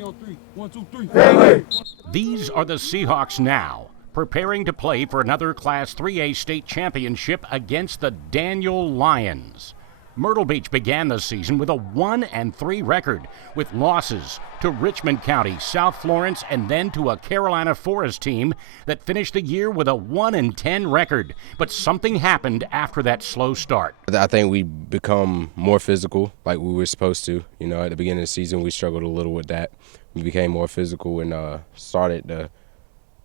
me on three. 1, 2, 3. These are the Seahawks now, preparing to play for another Class AAA State Championship against the Daniel Lions. Myrtle Beach began the season with a 1-3 record, with losses to Richmond County, South Florence, and then to a Carolina Forest team that finished the year with a 1-10 record. But something happened after that slow start. I think we become more physical like we were supposed to. You know, at the beginning of the season, we struggled a little with that. We became more physical and started to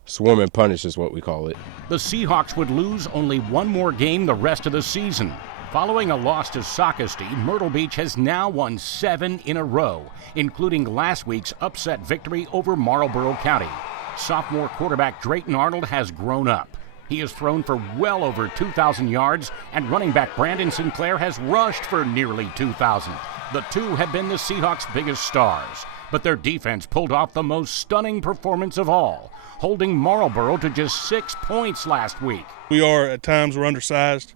swarm and punish is what we call it. The Seahawks would lose only one more game the rest of the season. Following a loss to Socastee, Myrtle Beach has now won 7 in a row, including last week's upset victory over Marlboro County. Sophomore quarterback Drayton Arnold has grown up. He has thrown for well over 2,000 yards, and running back Brandon Sinclair has rushed for nearly 2,000. The two have been the Seahawks' biggest stars, but their defense pulled off the most stunning performance of all, holding Marlboro to just 6 points last week. At times, we're undersized.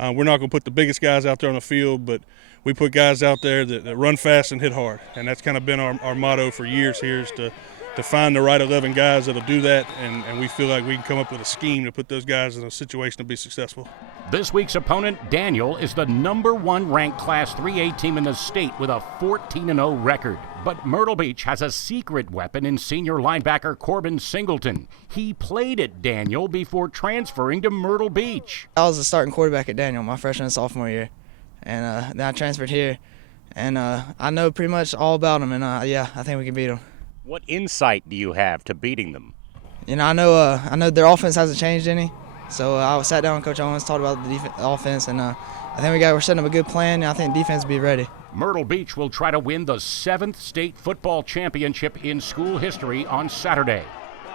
We're not going to put the biggest guys out there on the field, but we put guys out there that run fast and hit hard. And that's kind of been our motto for years here, is to find the right 11 guys that'll do that, and we feel like we can come up with a scheme to put those guys in a situation to be successful. This week's opponent, Daniel, is the #1 ranked Class 3A team in the state with a 14-0 record. But Myrtle Beach has a secret weapon in senior linebacker Corbin Singleton. He played at Daniel before transferring to Myrtle Beach. I was the starting quarterback at Daniel my freshman and sophomore year, and then I transferred here, and I know pretty much all about them, and I think we can beat them. What insight do you have to beating them? You know, I know their offense hasn't changed any, so I sat down with Coach Owens, talked about the offense, and I think we're setting up a good plan, and I think defense will be ready. Myrtle Beach will try to win the 7th state football championship in school history on Saturday.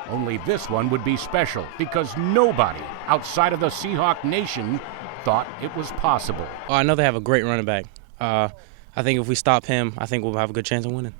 Only this one would be special because nobody outside of the Seahawk Nation thought it was possible. I know they have a great running back. I think if we stop him, I think we'll have a good chance of winning.